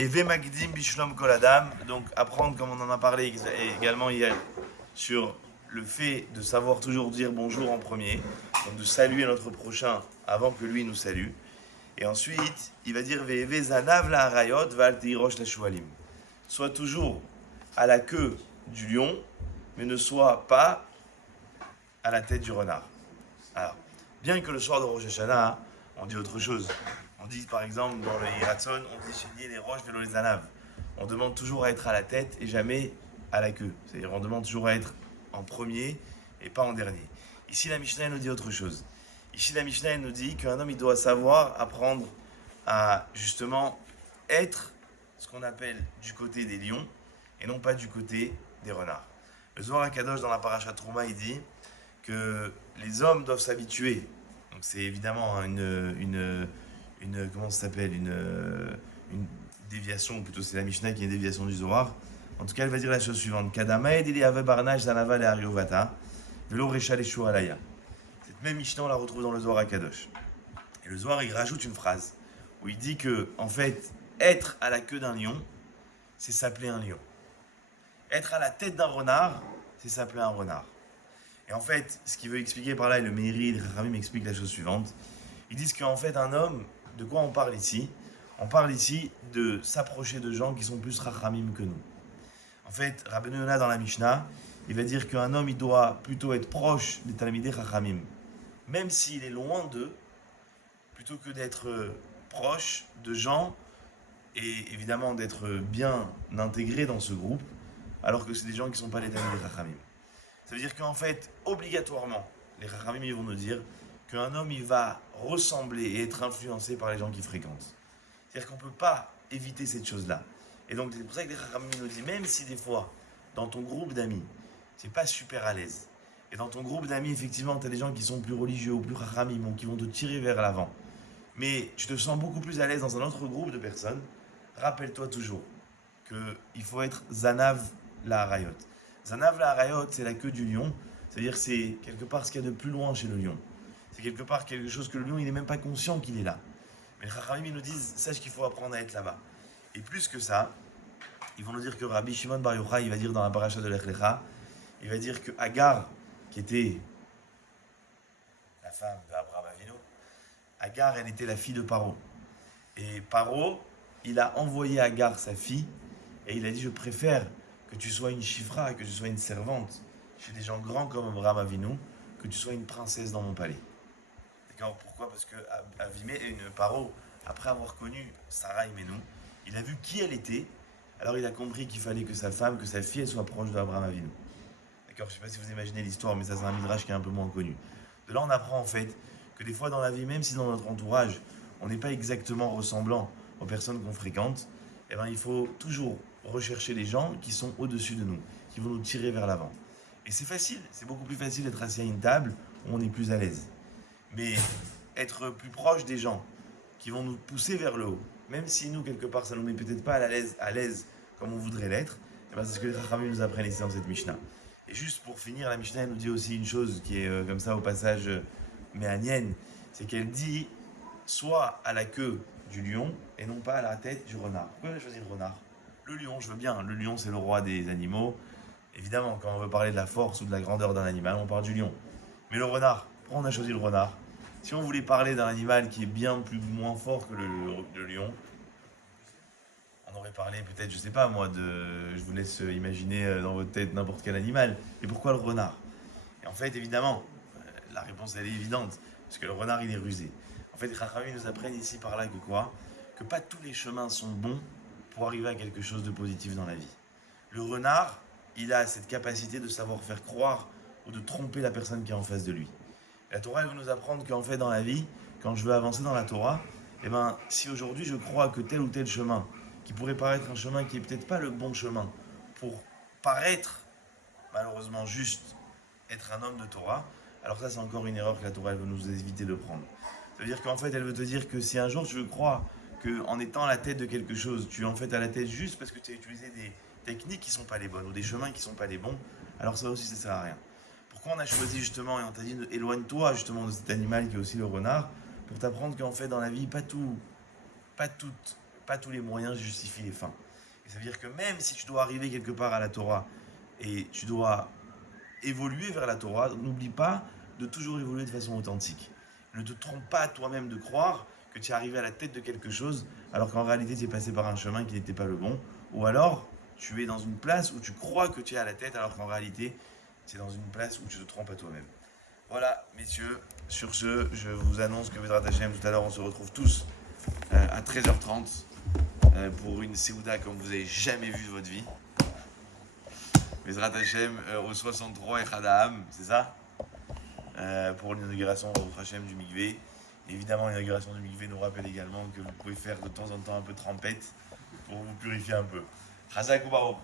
Eve Magdim Bishlom Koladam, donc apprendre comme on en a parlé également hier sur le fait de savoir toujours dire bonjour en premier, donc de saluer notre prochain avant que lui nous salue. Et ensuite, il va dire Ve'eve Zanav la Harayot Val Teirosh la Shualim. Sois toujours à la queue du lion, mais ne sois pas à la tête du renard. Alors, bien que le soir de Rosh Hashanah, on dit autre chose. On dit par exemple dans le Hiratson, on dit chénier les roches de l'Olezanav. On demande toujours à être à la tête et jamais à la queue. C'est-à-dire on demande toujours à être en premier et pas en dernier. Ici la Mishnah nous dit autre chose. Ici la Mishnah nous dit qu'un homme il doit savoir apprendre à justement être ce qu'on appelle du côté des lions et non pas du côté des renards. Le Zohar HaKadosh dans la Parashat Trouma il dit que les hommes doivent s'habituer. Donc c'est évidemment une comment ça s'appelle une déviation, ou plutôt c'est la Mishnah qui est une déviation du Zohar. En tout cas, elle va dire la chose suivante. Kadama edili ave barnage zanava le ariovata velo recha le alaya. Cette même Mishnah, on la retrouve dans le Zohar HaKadosh. Et le Zohar, il rajoute une phrase où il dit que, en fait, être à la queue d'un lion, c'est s'appeler un lion. Être à la tête d'un renard, c'est s'appeler un renard. Et en fait, ce qu'il veut expliquer par là, et le Meiri, le Rami m'explique la chose suivante. Ils disent qu'en fait, un homme, de quoi on parle ici? On parle ici de s'approcher de gens qui sont plus rachamim que nous. En fait, Rabbeinu Yonah dans la Mishnah, il va dire qu'un homme, il doit plutôt être proche des talmidei rachamim, même s'il est loin d'eux, plutôt que d'être proche de gens et évidemment d'être bien intégré dans ce groupe, alors que c'est des gens qui ne sont pas les talmidei rachamim. Ça veut dire qu'en fait, obligatoirement, les rachamim ils vont nous dire qu'un homme il va ressembler et être influencé par les gens qu'il fréquente. C'est-à-dire qu'on ne peut pas éviter cette chose-là. Et donc c'est pour ça que les rachamim nous disent, même si des fois, dans ton groupe d'amis, tu n'es pas super à l'aise, et dans ton groupe d'amis, effectivement, tu as des gens qui sont plus religieux ou plus rachamim, ou qui vont te tirer vers l'avant, mais tu te sens beaucoup plus à l'aise dans un autre groupe de personnes, rappelle-toi toujours qu'il faut être Zanav la Harayot. Zanav la Harayot, c'est la queue du lion, c'est-à-dire c'est quelque part ce qu'il y a de plus loin chez le lion. C'est quelque part quelque chose que le lion, il n'est même pas conscient qu'il est là. Mais les Chachamim, ils nous disent, sache qu'il faut apprendre à être là-bas. Et plus que ça, ils vont nous dire que Rabbi Shimon Bar Yochai, il va dire dans la paracha de Lech Lecha, il va dire que Agar, qui était la femme d'Abraham Avinu, Agar, elle était la fille de Paro. Et Paro, il a envoyé Agar, sa fille, et il a dit, je préfère que tu sois une chifra, que tu sois une servante chez des gens grands comme Abraham Avinu, que tu sois une princesse dans mon palais. D'accord? Pourquoi? Parce que Paro, après avoir connu Sarah Imenu, il a vu qui elle était, alors il a compris qu'il fallait que sa femme, que sa fille, elle soit proche d'Abraham Avinu. D'accord? Je ne sais pas si vous imaginez l'histoire, mais ça c'est un midrash qui est un peu moins connu. De là on apprend en fait que des fois dans la vie, même si dans notre entourage, on n'est pas exactement ressemblant aux personnes qu'on fréquente, eh ben, il faut toujours rechercher les gens qui sont au-dessus de nous, qui vont nous tirer vers l'avant. Et c'est facile, c'est beaucoup plus facile d'être assis à une table où on est plus à l'aise. Mais être plus proche des gens qui vont nous pousser vers le haut, même si nous, quelque part, ça ne nous met peut-être pas à l'aise comme on voudrait l'être, eh ben, c'est ce que les Chachamim nous apprennent ici dans cette Mishnah. Et juste pour finir, la Mishnah nous dit aussi une chose qui est comme ça au passage méanienne, c'est qu'elle dit soit à la queue du lion et non pas à la tête du renard. Pourquoi elle a choisi le renard? Le lion, je veux bien, le lion c'est le roi des animaux. Évidemment, quand on veut parler de la force ou de la grandeur d'un animal, on parle du lion. Mais le renard, pourquoi on a choisi le renard? Si on voulait parler d'un animal qui est bien moins fort que le lion, on aurait parlé peut-être, je sais pas moi, je vous laisse imaginer dans votre tête n'importe quel animal. Et pourquoi le renard? Et en fait, évidemment, la réponse elle est évidente, parce que le renard il est rusé. En fait, les Chachamim nous apprennent ici par là que quoi? Que pas tous les chemins sont bons pour arriver à quelque chose de positif dans la vie. Le renard, il a cette capacité de savoir faire croire ou de tromper la personne qui est en face de lui. La Torah, elle veut nous apprendre qu'en fait, dans la vie, quand je veux avancer dans la Torah, eh ben, si aujourd'hui je crois que tel ou tel chemin, qui pourrait paraître un chemin qui est peut-être pas le bon chemin, pour paraître, malheureusement, juste être un homme de Torah, alors ça, c'est encore une erreur que la Torah, elle veut nous éviter de prendre. Ça veut dire qu'en fait, elle veut te dire que si un jour tu veux croire qu'en étant à la tête de quelque chose, tu es en fait à la tête juste parce que tu as utilisé des techniques qui sont pas les bonnes ou des chemins qui sont pas les bons, alors ça aussi, ça sert à rien. Pourquoi on a choisi justement, et on t'a dit, éloigne-toi justement de cet animal qui est aussi le renard, pour t'apprendre qu'en fait dans la vie, pas pas tous les moyens justifient les fins. Et ça veut dire que même si tu dois arriver quelque part à la Torah et tu dois évoluer vers la Torah, n'oublie pas de toujours évoluer de façon authentique. Ne te trompe pas toi-même de croire que tu es arrivé à la tête de quelque chose alors qu'en réalité tu es passé par un chemin qui n'était pas le bon. Ou alors tu es dans une place où tu crois que tu es à la tête alors qu'en réalité tu es dans une place où tu te trompes à toi-même. Voilà, messieurs, sur ce, je vous annonce que Bezrat Hashem, tout à l'heure, on se retrouve tous à 13h30 pour une Seouda comme vous n'avez jamais vu de votre vie. Bezrat Hashem au 63 Echadaham, c'est ça pour l'inauguration au Hashem du Mikvé. Évidemment, l'inauguration du Mikvé nous rappelle également que vous pouvez faire de temps en temps un peu de trempette pour vous purifier un peu. Chazak ou Baruch.